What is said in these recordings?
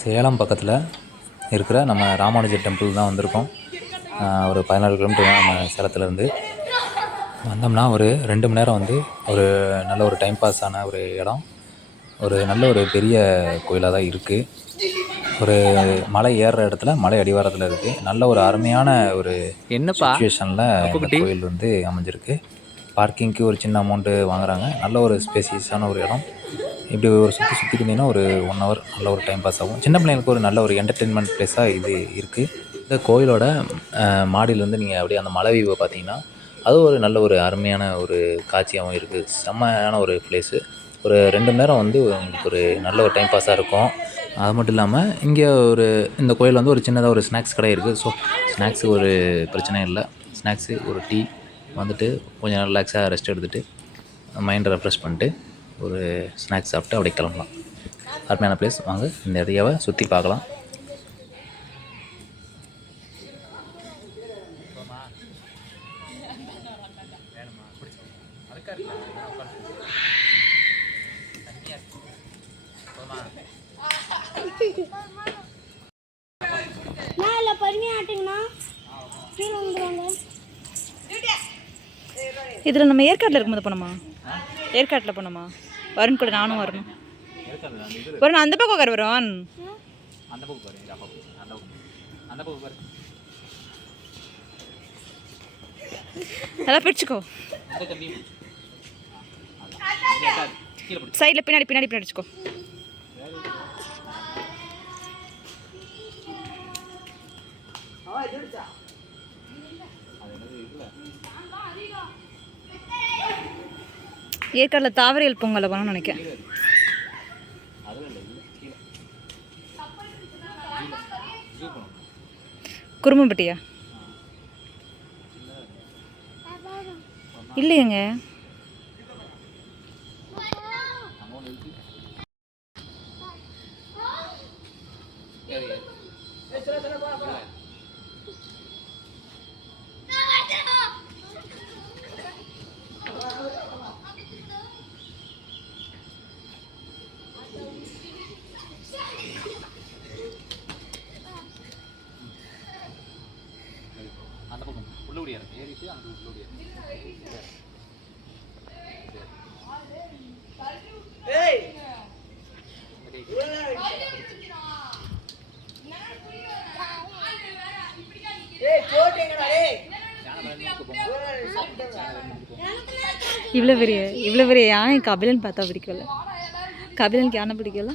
சேலம் பக்கத்தில் இருக்கிற நம்ம ராமானுஜர் டெம்பிள் தான் வந்திருக்கோம். ஒரு 16 கிலோமீட்டர் தான் நம்ம சேலத்துலேருந்து. வந்தோம்னா ஒரு 2 மணி நேரம் ஒரு நல்ல ஒரு டைம் பாஸ் ஆன ஒரு இடம். நல்ல ஒரு பெரிய கோயிலாக தான் இருக்குது. ஒரு மலை ஏறுற இடத்துல, மலை அடிவாரத்தில் இருக்குது. நல்ல ஒரு அருமையான ஒரு சிச்சுவேஷனில் இந்த கோயில் அமைஞ்சிருக்கு. பார்க்கிங்க்கு ஒரு சின்ன அமௌண்ட்டு வாங்குறாங்க. நல்ல ஒரு ஸ்பேசியஸான ஒரு இடம். இப்படி ஒரு சுற்றிட்டு இருந்தீங்கன்னா ஒரு 1 ஹவர் நல்ல ஒரு டைம் பாஸ் ஆகும். சின்ன பிள்ளைங்களுக்கு ஒரு நல்ல ஒரு என்டர்டெயின்மெண்ட் ப்ளேஸாக இது இருக்குது. இந்த கோயிலோட மாடியிலேருந்து நீங்கள் அப்படியே அந்த மலை வியூவை பார்த்தீங்கன்னா அது ஒரு நல்ல ஒரு அருமையான ஒரு காட்சியாகவும் இருக்குது. செம்மையான ஒரு ப்ளேஸு. ஒரு 2 மணி நேரம் உங்களுக்கு ஒரு நல்ல ஒரு டைம் பாஸாக இருக்கும். அது மட்டும் இல்லாமல் இங்கே இந்த கோயில் ஒரு சின்னதாக ஒரு ஸ்நாக்ஸ் கடை இருக்குது. ஸோ ஸ்நாக்ஸு ஒரு பிரச்சனையும் இல்லை. ஸ்நாக்ஸு ஒரு டீ கொஞ்சம் ரிலாக்ஸாக ரெஸ்ட் எடுத்துகிட்டு மைண்டை ரெஃப்ரெஷ் பண்ணிட்டு ஒரு ஸ்நாக்ஸ் சாப்பிட்டு அப்படியே கிளம்பலாம். அருமையான பிளேஸ். வாங்க இந்த ஏரியாவை சுற்றி பார்க்கலாம். இதில் நம்ம ஏற்காட்டில் இருக்கும்போது போனோமா? ஏற்காட்டில் போனோமா? வருண் கூட நானும் வரணும். வருண் அந்த பக்கம் உட்கார். வருவான் நல்லா பிடிச்சிக்கோ. சைடில் பின்னாடி பிடிச்சிக்கோ. ஏற்காட்டில் தாவரியல் பொங்கலை பண்ணணும்னு நினைக்கிறேன். குரும்பப்பட்டியா? இல்லையேங்க. இவ்வளோ பெரிய யானை கபிலன் பார்த்தா பிடிக்கல. கபிலனுக்கு யானை பிடிக்கல.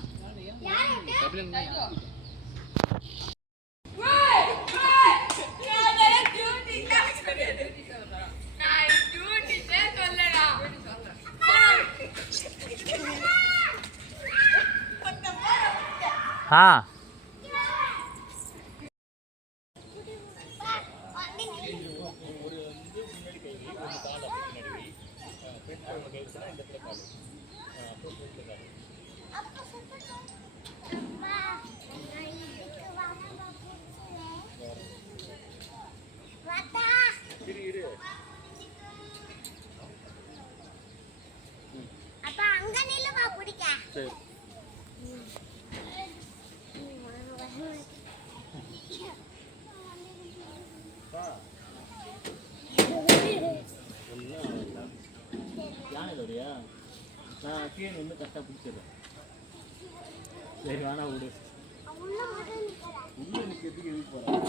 நான் கீழே வந்து கரெக்டாக பிடிச்சிடுறேன். சரி வேணா விடு. உள்ள நிற்கிறதுக்கு எதுக்கு போகிறேன்?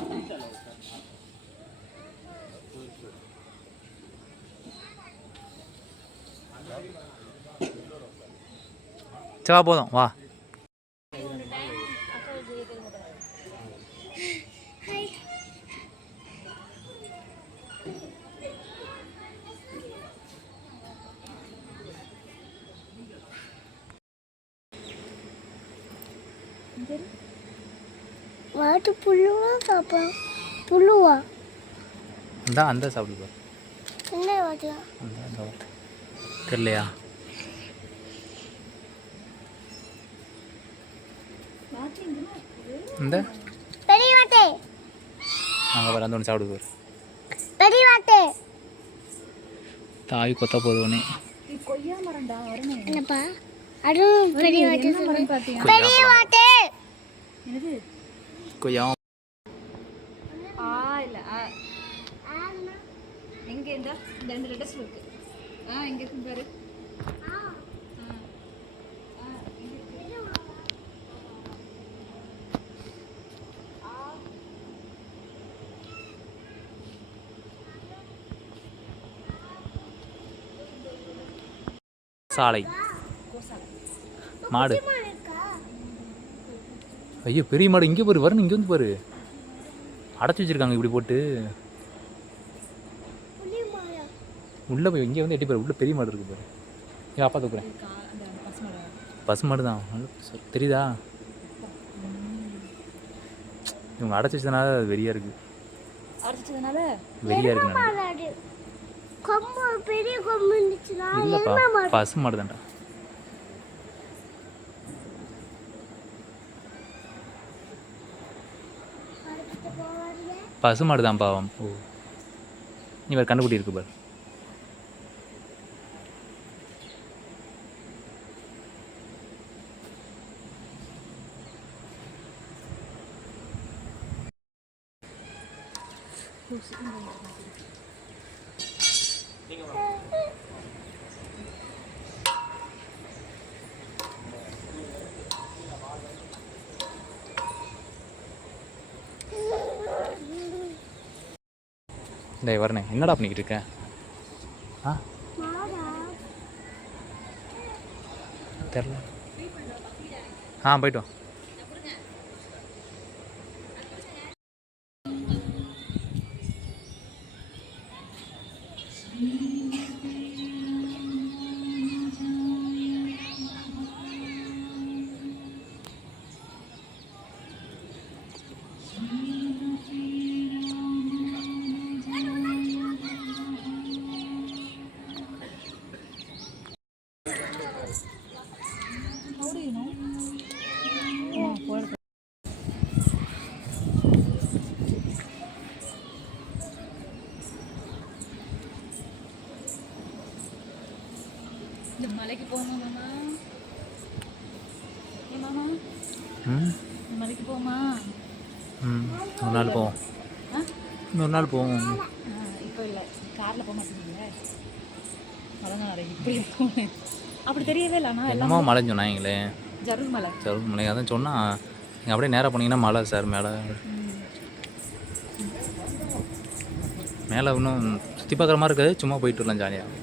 சவா போதும் வா. வாட்டு புல்லுவா பாப்பா புல்லுவா அந்த சாப்பிடு. என்ன வாட்டு? அந்த வாட்டு தெரியலையா? இந்த பெரிய வாட்டு அங்கே வர அந்த ஒன்று சாப்பிடு. பெரிய வாட்டு தாய் கொத்த போதுவனே. என்னப்பா? அது பெரிய வாட்டு. பெரிய வாட்டு கொய்யா ஆ இல்லை எங்கே இந்த ரெண்டு லெட்டர்ஸ் இருக்கு இங்கே இருக்கு பாரு சாலை மாடு. ஐயோ பெரிய மாடு இங்கே பாரு, வரணும் இங்கே வந்து பாரு, அடைச்சி வச்சிருக்காங்க இப்படி போட்டு. உள்ளே போய் இங்கே வந்து எட்டி பாரு, உள்ளே பெரிய மாடு இருக்குது பாரு. எங்கள் அப்பா தூக்குறேன். பசு மாடு தான் தெரியுதா? இவங்க அடைச்சி வச்சதுனால அது வெறியா இருக்கு. அரைச்சதுனால வெறியா இருக்கு. கொம்பு பெரிய கொம்பு இருந்துச்சுனா இல்லப்பா, பசு மாடு தான்டா. பசு மாடு தான் பாவம். ஓ நீ வேறு கண்டுபிடி இருக்கு பாரு. டேய் வரனே, என்னடா பண்ணிக்கிட்டு இருக்க? ஆ தெரில. போய்ட்டு வா. இந்த மலைக்கு போமா மாமா? ஏ மாமா இந்த மலைக்கு போமா? ஒரு நாள் போவோம். இன்னொரு நாள் போவோம். இப்போ இல்லை, காரில் போக மாட்டேங்குங்களே. மலை இப்படி போனேன் அப்படி தெரியவே இல்லை. ஆனால் என்னமோ மலைன்னு சொன்னாங்களே, ஜருகு மலை. ஜருகு மலை அதான் சொன்னால். நீங்கள் அப்படியே நேராக போனீங்கன்னா மலை சார். மேலே மேலே இன்னும் சுற்றி பார்க்குற மாதிரி இருக்காது, சும்மா போயிட்டு வரலாம் ஜாலியாக.